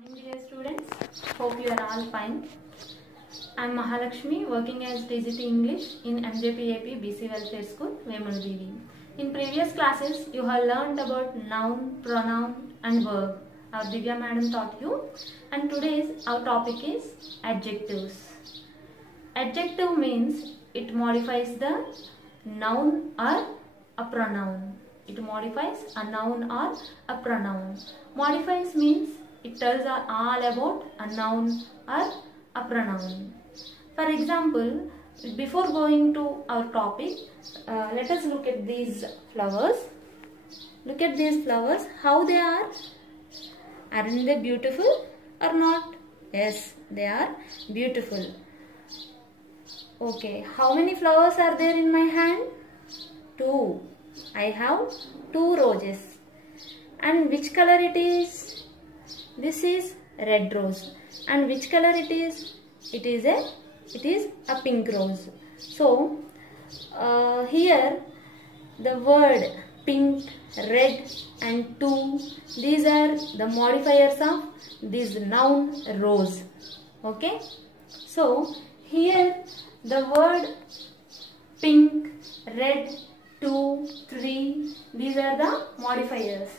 Morning dear students, hope you are all fine. I am Mahalakshmi, working as TGT English in MJPAP BC Welfare School, Vemuldevi. In previous classes, you have learned about noun, pronoun and verb. Our Divya madam taught you, and today's our topic is adjectives. Adjective means it modifies the noun or a pronoun. It modifies a noun or a pronoun. Modifies means it tells all about a noun or a pronoun. For example, before going to our topic, let us look at these flowers. Look at these flowers, how they are. Aren't they beautiful or not? Yes, they are beautiful. Okay, how many flowers are there in my hand? 2. I have 2 roses. And which color it is? This is red rose. And which color it is? It is a pink rose. So here the word pink, red and 2, these are the modifiers of this noun rose. Okay. So here the word pink, red, 2, 3, these are the modifiers.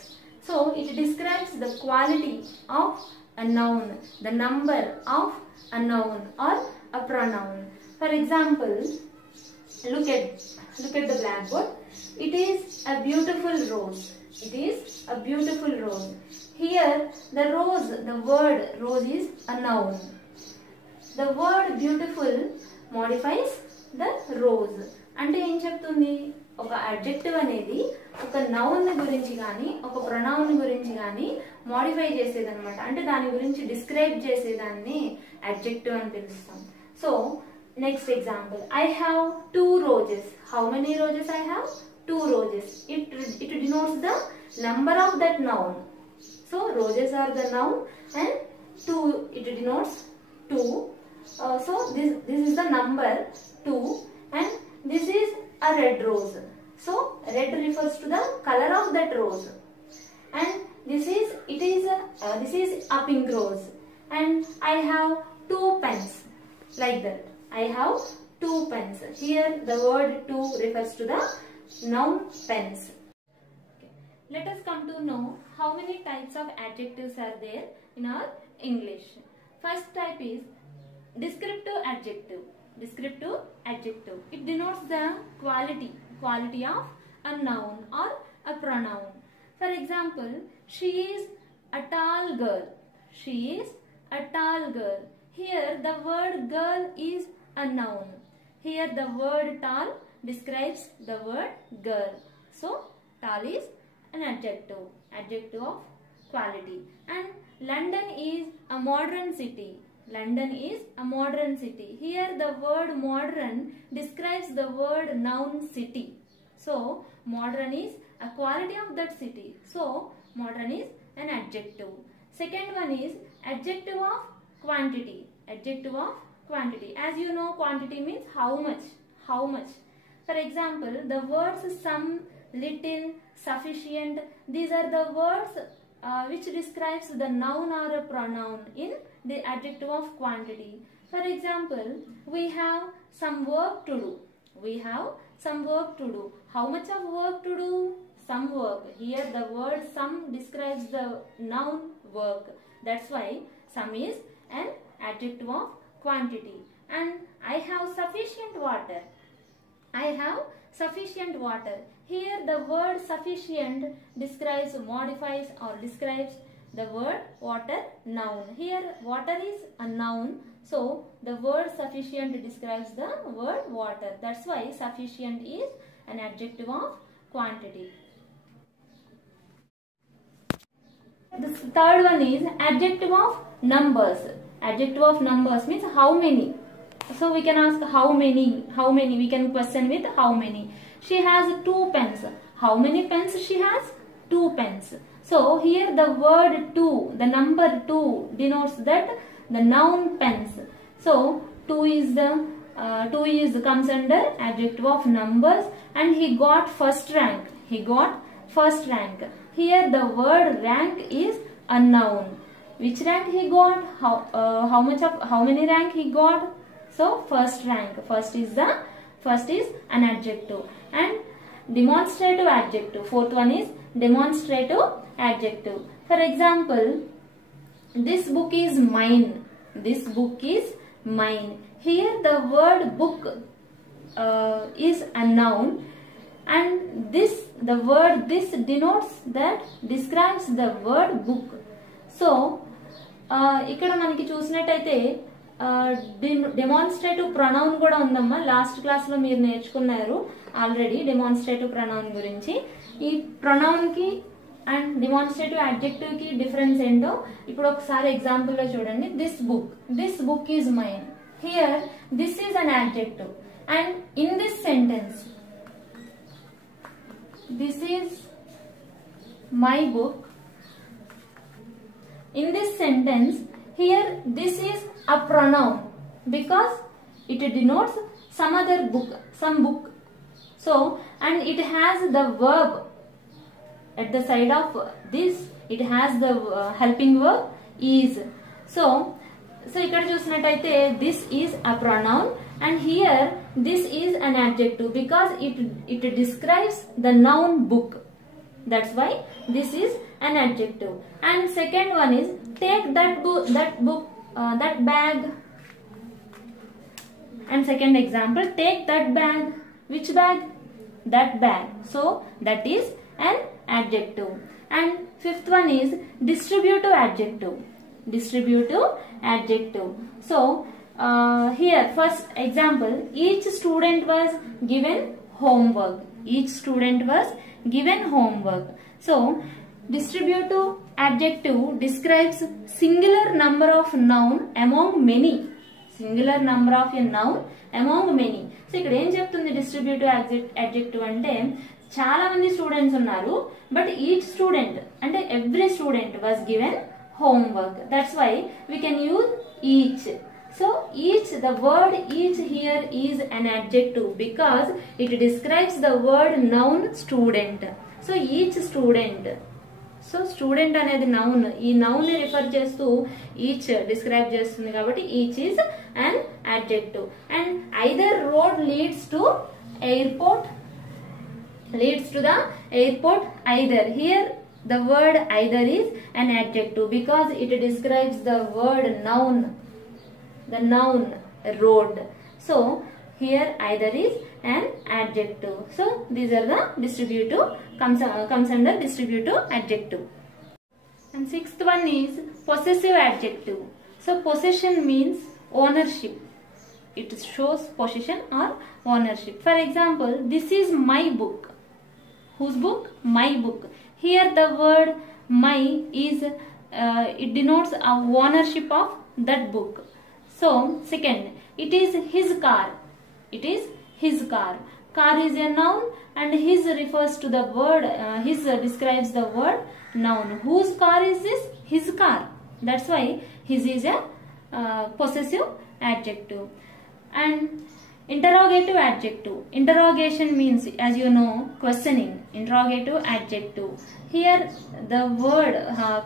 So it describes the quality of a noun, the number of a noun or a pronoun. For example, look at the blackboard. It is a beautiful rose. It is a beautiful rose. Here the rose, the word rose is a noun. The word beautiful modifies the rose. అంటే ఏం చెప్తుంది? ఒక adjective అనేది ఒక noun గురించి కానీ ఒక pronoun గురించి కానీ మోడిఫై చేసేదన్నమాట. అంటే దాని గురించి డిస్క్రైబ్ చేసేదాన్ని అడ్జెక్టివ్ అని పిలుస్తాం. So next example, I have 2 roses. How many roses I have? 2 roses. It denotes the number of that noun. So roses are the noun and 2 it denotes 2. So this is the number 2 and this is a red rose. So red refers to the color of that rose. And this is a pink rose. And I have 2 pens. Like that. I have 2 pens. Here the word 2 refers to the noun pens. Okay. Let us come to know how many types of adjectives are there in our English. First type is descriptive adjective. Descriptive adjective. It denotes the quality of a noun or a pronoun. For example, she is a tall girl. She is a tall girl. Here the word girl is a noun. Here the word tall describes the word girl. So tall is an adjective of quality. And London is a modern city. London is a modern city. Here the word modern describes the word noun city. So modern is a quality of that city. So modern is an adjective. Second one is adjective of quantity. Adjective of quantity. As you know, quantity means how much. How much. For example, the words some, little, sufficient, these are the words which describes the noun or a pronoun in the adjective of quantity. For example, we have some work to do. We have some work to do. How much of work to do? Some work. Here the word some describes the noun work. That's why some is an adjective of quantity. And I have sufficient water. I have sufficient water. Here the word sufficient describes, modifies or describes the word water, noun. Here water is a noun. So the word sufficient describes the word water. That's why sufficient is an adjective of quantity. The third one is adjective of numbers. Adjective of numbers means how many. So we can ask how many, we can question with how many. She has 2 pens. How many pens she has? 2 pens. So here the word 2, the number 2 denotes that the noun pens. So 2 comes under adjective of numbers, and he got first rank. He got first rank. Here the word rank is a noun. which rank he got, how many rank he got. So first rank, first is an adjective. And demonstrative adjective, fourth one is demonstrative adjective. For example, this book is mine. This book is mine. Here the word book is a noun, and the word this denotes, that describes the word book. So ఇక్కడ మనకి చూసినట్టయితే demonstrative pronoun కూడా ఉందమ్మా. Last class లో మీరు నేర్చుకున్నారు already demonstrative pronoun గురించి. ఈ ప్రొనౌన్ కి అండ్ డెమాన్స్ట్రేటివ్ అడ్జెక్టివ్ కి డిఫరెన్స్ ఏంటో ఇప్పుడు ఒకసారి ఎగ్జాంపుల్ లో చూడండి. This book is mine. Here this is an adjective, and in this sentence this is my book. In this sentence, here this is a pronoun because it denotes some other book, some book. So, and it has the verb at the side of this. It has the helping verb is. So ఇక్కడ చూసినట్టయితే this is a pronoun, and here this is an adjective because it describes the noun book. That's why this is an adjective. And second one is take that bag. And second example, take that bag. Which bag? That bag. So that is an adjective. And fifth one is distributive adjective. Distributive adjective. So here first example, each student was given homework. Each student was given homework. So distributive adjective describes singular number of noun among many. Singular number of a noun among many. So ఇక్కడ ఏం చెప్తుంది distributive adjective అంటే, చాలా మంది students ఉన్నారు, but each student అంటే every student was given homework. That's why we can use each. So each, the word each here is an adjective because it describes the word noun student. So each student. So student అనేది noun. ఈ noun ని refer చేస్తూ each describe చేస్తుంది కాబట్టి each is an adjective. And either road leads to airport. Leads to the airport either. Here the word either is an adjective because it describes the word noun, the noun road. So here either is an adjective. So these are the distributive, comes under distributive adjective. And sixth one is possessive adjective. So possession means ownership. It shows possession or ownership. For example, this is my book. Whose book? My book. Here the word my is it denotes a ownership of that book. So second, it is his car. It is his car. Car is a noun, and his refers to the word. His describes the word noun. Whose car is this? His car. That's why his is a possessive adjective. And interrogative adjective. Interrogation means, as you know, questioning. Interrogative adjective. Here the word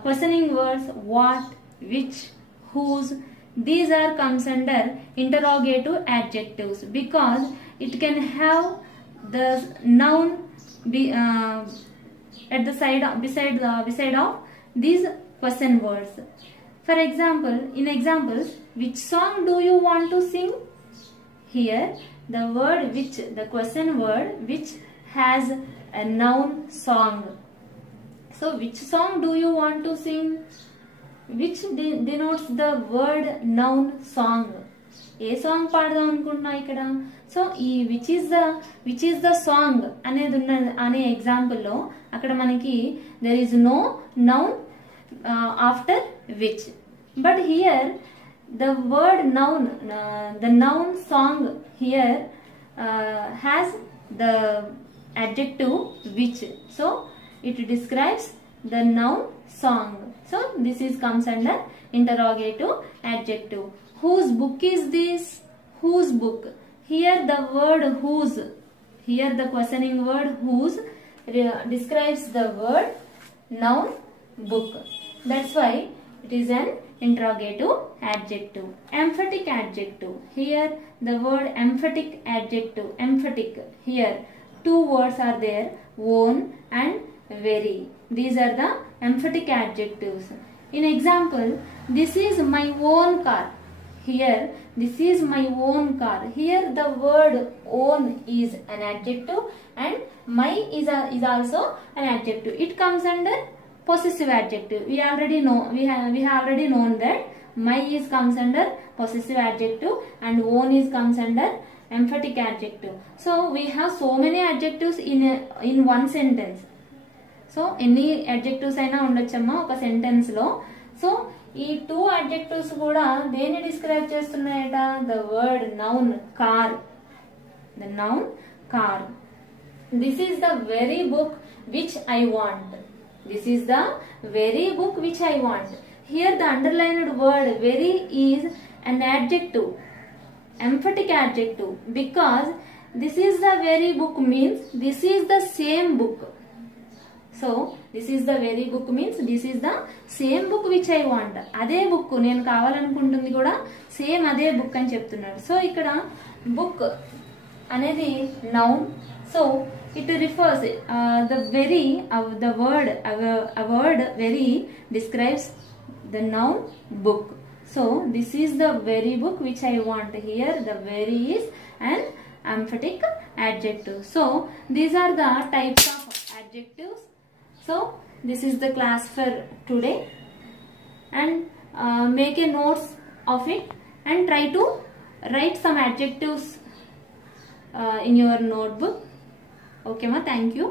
questioning words what, which, whose, these are comes under interrogative adjectives because it can have the noun be at the side of, beside of these question words. For example, in examples, which song do you want to sing? Here the word which, the question word which has a noun song. So which song do you want to sing? Which denotes the word noun song. A song పాడదాం అనుకుంటున్నా ఇక్కడ. So ఈ which is the song అనేది ఉన్న అనే ఎగ్జాంపుల్లో అక్కడ మనకి there is no noun after which. But here the word noun, the noun song here has the adjective which. So it describes the noun song. So this is comes under interrogative adjective. Whose book is this? Whose book? Here the word whose, here the questioning word whose describes the word noun book. That's why It is an interrogative adjective. Emphatic adjective. Here the word emphatic adjective. Emphatic. Here two words are there. Own and very. These are the emphatic adjectives. In example, this is my own car. Here, this is my own car. Here the word own is an adjective and my is also an adjective. It comes under possessive adjective. We already know, we have already known that my is comes under possessive adjective and own comes under emphatic adjective. So we have so many adjectives in one sentence. So any adjectives aina undachamma oka sentence lo. So ఈ two adjectives కూడా దేన్ని describe చేస్తున్నాయట? The word noun car. The noun car. This is the very book which I want. This is the very book which I want. Here the underlined word very is an adjective, emphatic adjective, because this is the very book means this is the same book. So this is the very book means this is the same book which I want. అదే book నేను కావాలనుకుంటుంది కూడా same అదే book అని చెప్తున్నాడు. So ఇక్కడ book అనేది noun. So it refers the very the word very describes the noun book. So this is the very book which I want. Here the very is an emphatic adjective. So these are the types of adjectives. So this is the class for today, and make a notes of it and try to write some adjectives in your notebook. Okay ma, thank you.